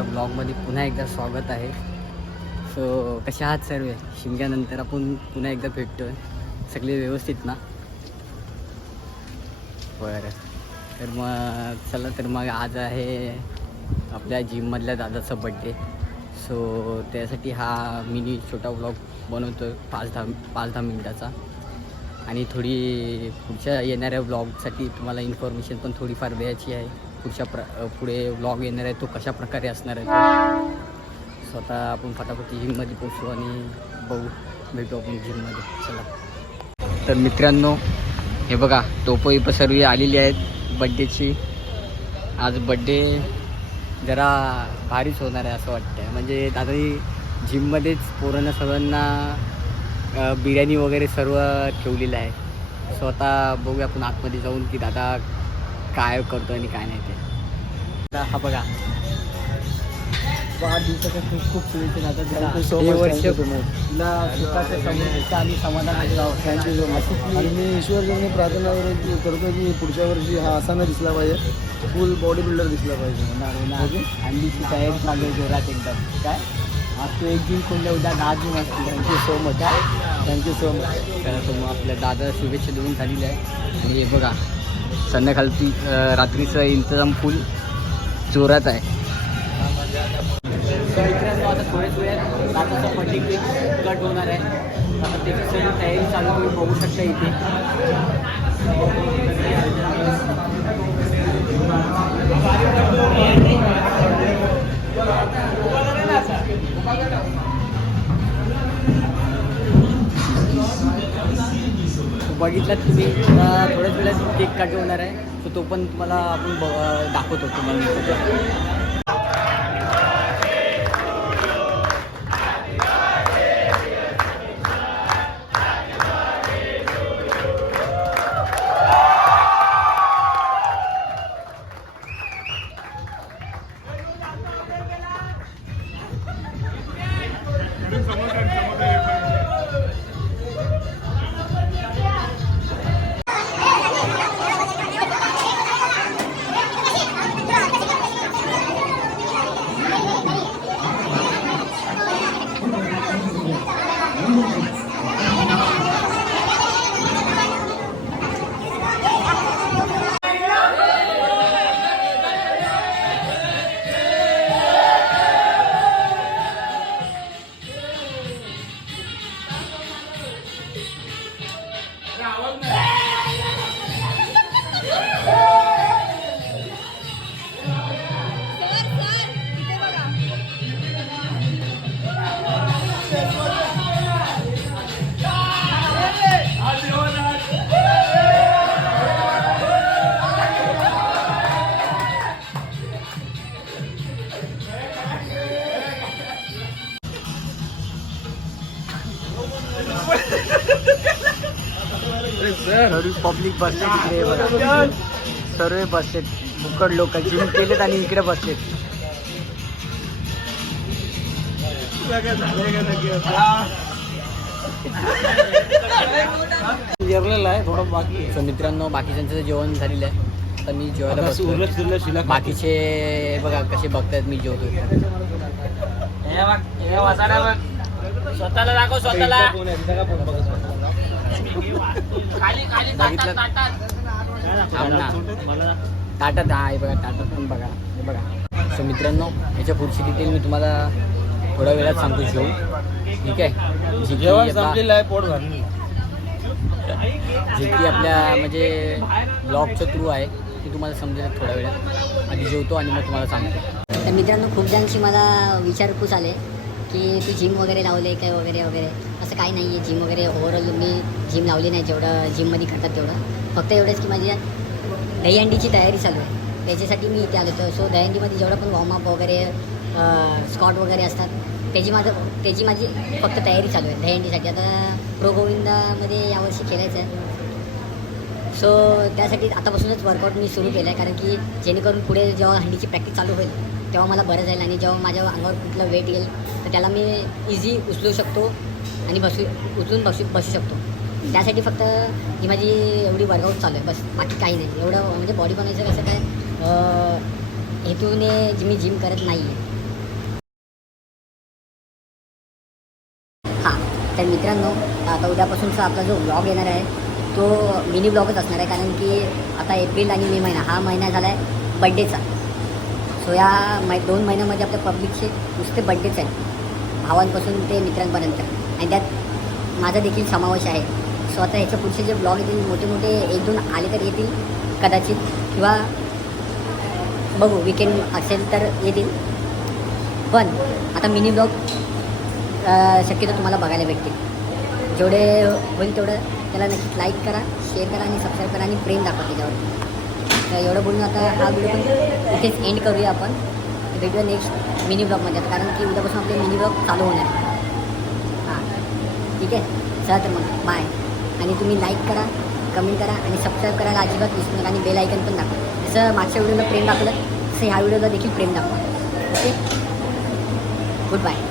आपल्या ब्लॉगमध्ये पुन्हा एकदा स्वागत आहे. सो कशा आहात सर्व? शिमग्यानंतर आपण पुन्हा एकदा भेटतो आहे. सगळे व्यवस्थित ना? बरं, तर मग चला, तर मग आज आहे आपल्या जिममधल्या दादाचा बड्डे. सो त्यासाठी हा मिनी छोटा ब्लॉग बनवतो आहे 5-10 मिनटाचा. आणि थोडी पुढच्या येणाऱ्या ब्लॉगसाठी तुम्हाला इन्फॉर्मेशन पण थोडीफार द्यायची आहे. पुढे व्लॉग येणार आहे तो कशा प्रकारे असणार आहे तो. स्वतः आपण फटाफट जिममध्ये पोचू आणि भेटू आपण जिममध्ये. चला, तर मित्रांनो, हे बघा टोपो इपं सर्व आलेली आहेत बड्डेची. आज बड्डे जरा भारीच होणार आहे असं वाटतं. म्हणजे दादा जिममध्येच पोरांना सर्वांना बिर्याणी वगैरे सर्व ठेवलेलं आहे. स्वतः बघूया आपण आतमध्ये जाऊन की दादा काय करतो आणि काय नाही ते. हा बघा, 8 दिवसाच्या खूप शुभेच्छा दादा. थँक्यू सो हे मच. वर्ष थँक्यू सो मच. तुला सुखाचं समृद्धीचं आणि समाधानाचं जावं. Thank you so much. आणि मी ईश्वरचरणी प्रार्थना करतो की पुढच्या वर्षी हा असाना दिसला पाहिजे, फुल बॉडी बिल्डर दिसला पाहिजे. ओके, अंडीची तयारी चालू आहे जोरात एकदम. काय आज तू 1 जिम खोलल्या, उद्या 10 जिम असतील. Thank you so much. Thank you so much. त्याला तो मग आपल्या दादा शुभेच्छा देऊन झालेली आहे. आणि हे बघा संध्याकाळची रात्रीचं इंतजाम फुल जोरात आहे. मित्रांनो, आता थोड्याच वेळात दादाचा बड्डे केक कट होणार आहे. आता त्याची सगळी तयारी चालू तुम्ही बघू शकता इथे. बघितलात तुम्ही, थोड्याच वेळात केक कट होणार आहे. तर तो पण तुम्हाला आपण दाखवतो तुम्हाला. पब्लिक बसले तिकडे बघा, सर्व बसलेत. मुकड लोक जिम केलेत आणि इकडे बसलेत. जेवलेला आहे, थोडं बाकी आहे. सो मित्रांनो, बाकीच्यांचं जेवण झालेलं आहे. तर मी जेवायला बसलो. बाकीचे बघा कसे बघतायत मी जेवतो. स्वतःला दाखव, स्वतःला. ताटात आहे बघा, ताटात पण बघा, हे बघा. सो मित्रांनो, याच्या पुढची डिटेल मी तुम्हाला थोड्या वेळात सांगतो जेवू. ठीक आहे, जेवण संपलेलं आहे, पोट भरली. जे की आपल्या म्हणजे ब्लॉगच्या थ्रू आहे ते तुम्हाला समजेल थोड्या वेळात. आधी जेवतो आणि मग तुम्हाला सांगतो. तर मित्रांनो, खूप जणांची मला विचारपूस आले की तू जिम वगैरे लावले काय वगैरे वगैरे. असं काही नाही आहे. जिम वगैरे ओव्हरऑल मी जिम लावली नाही, जेवढं जिममध्ये करतात तेवढं. फक्त एवढंच की माझी दहीहंडीची तयारी चालू आहे, त्याच्यासाठी मी इथे आलो होतो. सो दहीहंडीमध्ये जेवढं पण वॉर्मअप वगैरे स्कॉट वगैरे असतात त्याची माझी फक्त तयारी चालू आहे दहीहंडीसाठी. आता प्रो गोविंदामध्ये यावर्षी खेळायचं आहे. सो त्यासाठी आतापासूनच वर्कआउट मी सुरू केलं आहे, कारण की जेणेकरून पुढे जेव्हा हंडीची प्रॅक्टिस चालू होईल तेव्हा मला बरं जाईल. आणि जेव्हा माझ्या अंगावर कुठलं वेट येईल तर त्याला मी इझी उचलू शकतो आणि उचलून बसू शकतो. त्यासाठी फक्त ही माझी एवढी वर्कआउट चालू आहे बस, बाकी काही नाही. एवढं म्हणजे बॉडी बनायचं कसं काय हेतूने मी जिम करत नाही आहे. तर मित्रांनो, आता उद्यापासूनचा आपला जो ब्लॉग येणार आहे तो मिनी ब्लॉगच असणार आहे, कारण की आता एप्रिल आणि मे महिना हा महिना झाला आहे बड्डेचा. सो या 2 महिन्यामध्ये आपल्या पब्लिकचे नुसते बड्डेच आहेत, भावांपासून ते मित्रांपर्यंत, आणि त्यात माझा देखील समावेश आहे. सो आता ह्याच्या पुढचे जे ब्लॉग येतील मोठे मोठे 1-2 आले तर येतील कदाचित, किंवा बघू विकेंड असेल तर येतील. पण आता मिनी ब्लॉग शक्यतो तुम्हाला बघायला भेटतील. जेवढे होईल तेवढं त्याला नक्कीच लाईक करा, शेअर करा आणि सबस्क्राईब करा आणि प्रेम दाखवा त्याच्यावर. तर एवढं बोलून आता हा व्हिडिओ पण इथेच एंड करूया आपण. भेटूया नेक्स्ट मिनी ब्लॉगमध्ये, कारण की उद्यापासून आपले मिनी ब्लॉग चालू होणार आहे. हां ठीक आहे, चला तर मग बाय. आणि तुम्ही लाईक करा, कमेंट करा आणि सबस्क्राईब करायला अजिबात विसरू नका, आणि बेल आयकन पण दाखवा. जसं मागच्या व्हिडिओला प्रेम दाखवलं तसं ह्या व्हिडिओला देखील प्रेम दाखवा. Okay, good bye.